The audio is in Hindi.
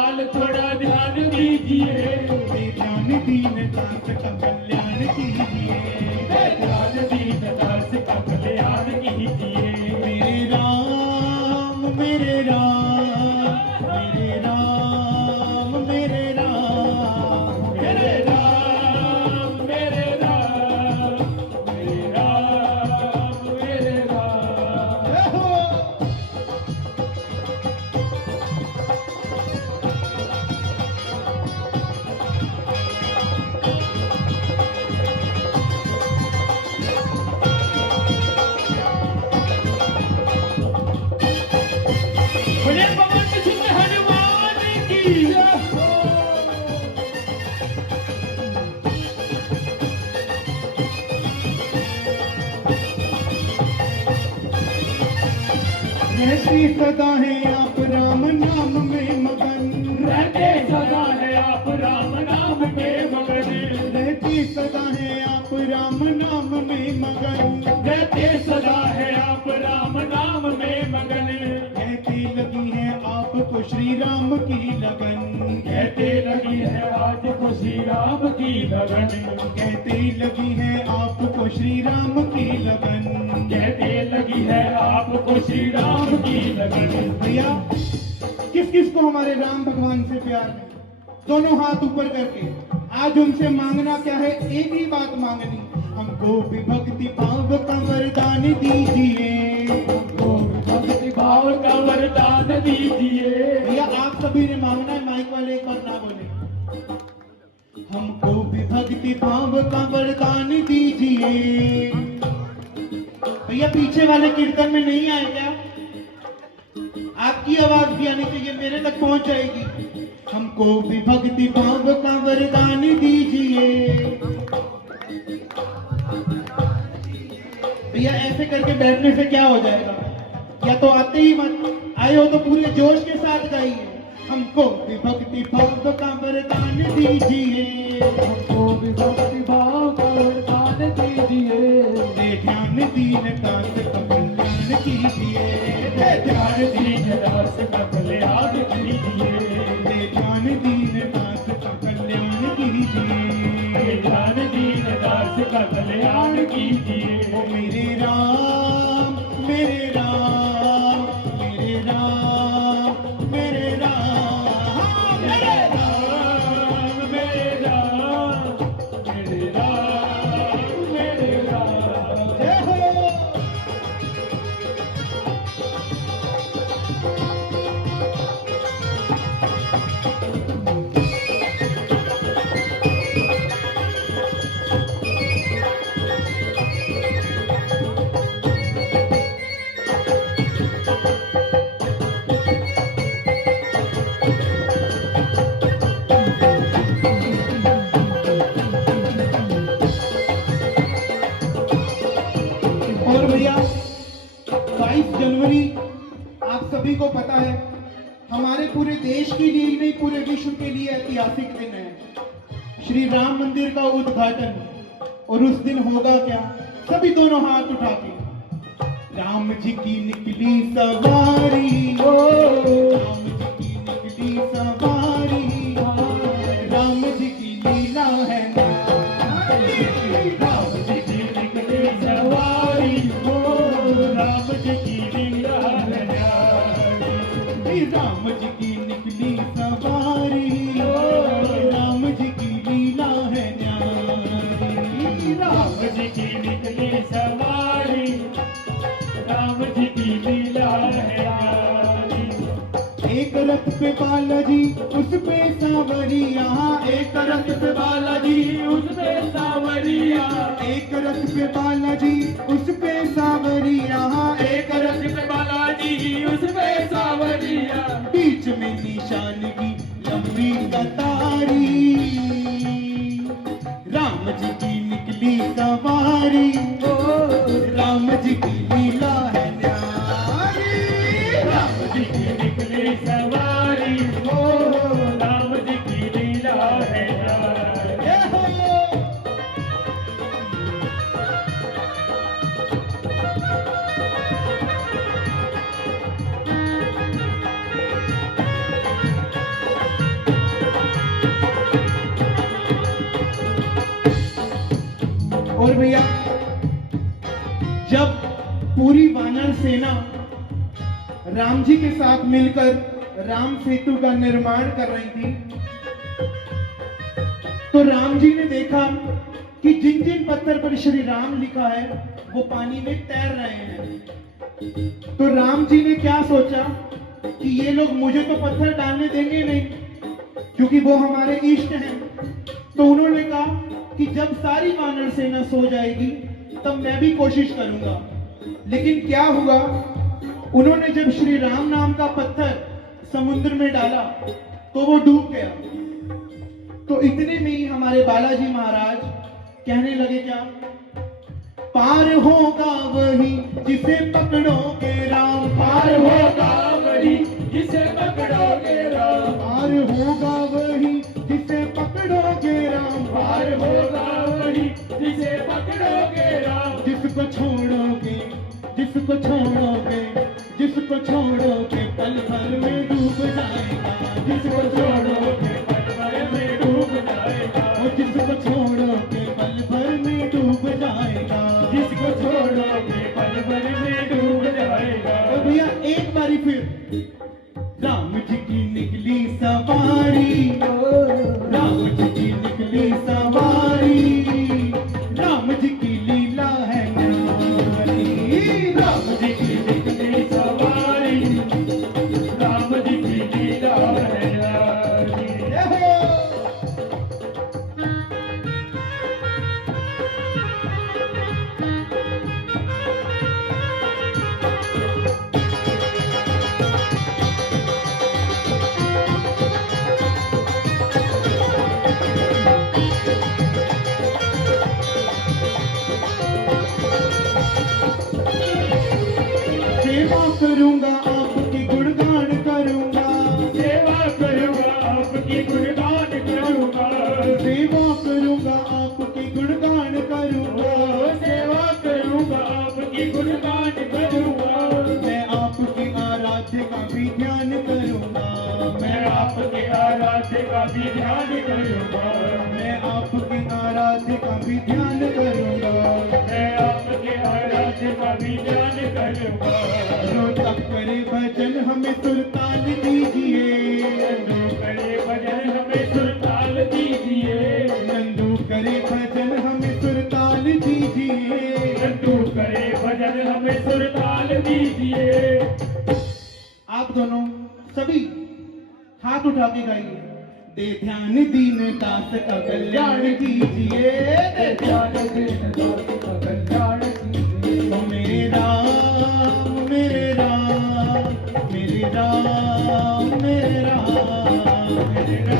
लाल थोड़ा ध्यान दीजिए, ध्यान दीन दास का कल्याण कीजिए, ध्यान दीन दास का कल्याण कीजिए। मेरे राम मेरे राम मेरे राम मेरे राम मेरे राम मेरे राम मेरे राम मेरे राम। जय हो। बोले पवन सिंह हनुमान की जय हो। रहती सदा है आप राम नाम में मगन, रहते सदा है आप राम नाम के मगन, रहती सदा है आप राम नाम में मगन, रहते सदा है आप राम नाम में मगन। कहती लगी है आपको श्री राम की लगन, कहते लगी है आज को श्री राम की लगन, कहते लगी है आपको श्री राम की लगन। कहते लगी है आपको श्री राम की लगन। भैया किस किस को हमारे राम भगवान से प्यार है? दोनों हाथ ऊपर करके आज उनसे मांगना क्या है? एक ही बात मांगनी, हमको भी भक्ति भाव का वरदान दीजिए, हमको भक्ति भाव का वरदान दीजिए। भैया आप सभी ने मांगना है, माइक वाले एक बार ना बोले। हमको भी भक्ति भाव का वरदान दीजिए। भैया पीछे वाले कीर्तन में नहीं आए क्या? आपकी आवाज भी आनी चाहिए, मेरे तक पहुंच जाएगी। हमको भी भक्ति भाव का वरदान दीजिए। भैया ऐसे करके बैठने से क्या हो जाएगा? या तो आते ही मत, आए हो तो पूरे जोश के साथ गाइए। हमको भी भक्ति भाव का वरदान दीजिए, हमको भी भक्ति भाव का वरदान दीजिए। ध्यान दीन दास का कल्याण कीजिए, ध्यान दीन दास का कल्याण कीजिए। ध्यान दीन दास का कल्याण कीजिए, ध्यान दीन दास का कल्याण कीजिए। ओ मेरे राम मेरे राम मेरे राम मेरे राम मेरे राम मेरे राम मेरे राम मेरे राम। जय हो। और भैया 22 जनवरी आप सभी को पता है हमारे पूरे देश के लिए ही नहीं पूरे विश्व के लिए ऐतिहासिक दिन है। श्री राम मंदिर का उद्घाटन, और उस दिन होगा क्या? सभी दोनों हाथ उठा के, राम जी की निकली सवारी, ओ राम जी की निकली सवारी, राम जी की लीला है न्यारी, राम जी की निकली सवारी हो, राम जी की लीला है न्यारी। राम जी की निकली सवारी, राम जी की लीला है न्यारी, राम जी की निकली सवारी, राम जी की लीला है न्यारी। एक रथ पे बालाजी उस पे सावरिया, एक रथ पे बालाजी उस पे सावरिया, एक रथ पे बालाजी उस पे सावरिया, एक रथ पे बालाजी उस पे सावरिया। बीच में निशान की लंबी कतारी, राम जी की निकली सवारी, ओ राम जी की लीला है न्यारी, राम जी की निकली सवारी हो, राम जी की लीला है न्यारी। जय हो। सेना राम जी के साथ मिलकर राम सेतु का निर्माण कर रही थी, तो राम जी ने देखा कि जिन जिन पत्थर पर श्री राम लिखा है वो पानी में तैर रहे हैं। तो राम जी ने क्या सोचा कि ये लोग मुझे तो पत्थर डालने देंगे नहीं, क्योंकि वो हमारे इष्ट हैं। तो उन्होंने कहा कि जब सारी वानर सेना सो जाएगी तब मैं भी कोशिश करूंगा। लेकिन क्या हुआ, उन्होंने जब श्री राम नाम का पत्थर समुद्र में डाला तो वो डूब गया। तो इतने में ही हमारे बालाजी महाराज कहने लगे, क्या पार होगा वही जिसे पकड़ोगे राम, पार होगा वही जिसे पकड़ोगे राम, पार होगा वही जिसे पकड़ोगे राम, पार होगा वही जिसे पकड़ोगे राम, जिसको छोड़ोगे, जिसको छोड़ोगे, जिसको छोड़ोगे पल भर में डूब जाएगा, जिसको छोड़ोगे पल भर में डूब जाएगा, और जिसको छोड़ोगे पल भर में डूब जाएगा। जिसको छोड़ोगे पल भर में डूब जाएगा। और भैया एक बारी फिर, राम जी की निकली सवारी, राम जी की निकली सवारी, राम जी की लीला है न्यारी, राम जी की निकली सवारी, राम जी की लीला है न्यारी। सेवा करूंगा आपकी गुणगान करूंगा, सेवा करूंगा आपकी गुणगान करूंगा, सेवा करूंगा आपकी गुणगान करूंगा, सेवा करूंगा आपकी गुणगान करूंगा। मैं आपकी आराध्य का भी ध्यान करूंगा, मैं आपके आराध्य का भी ध्यान करूंगा, मैं आपकी आराध्य का भी ध्यान करूंगा। मैं आपके आराध्य का भी ध्यान करूंगा। रोता करे भजन हमें सुरताल दीजिए, नंदू करे भजन हमें सुरताल दीजिए, नंदू करे भजन हमें सुरताल दीजिए, नंदू करे भजन हमें सुरताल दीजिए। आप दोनों सभी हाथ उठा के गाइए, दे ध्यान दीन दास का कल्याण कीजिए, दे ध्यान दीन दास का कल्याण कीजिए। ओ मेरे राम, मेरे राम, मेरे राम, मेरे राम, मेरे राम।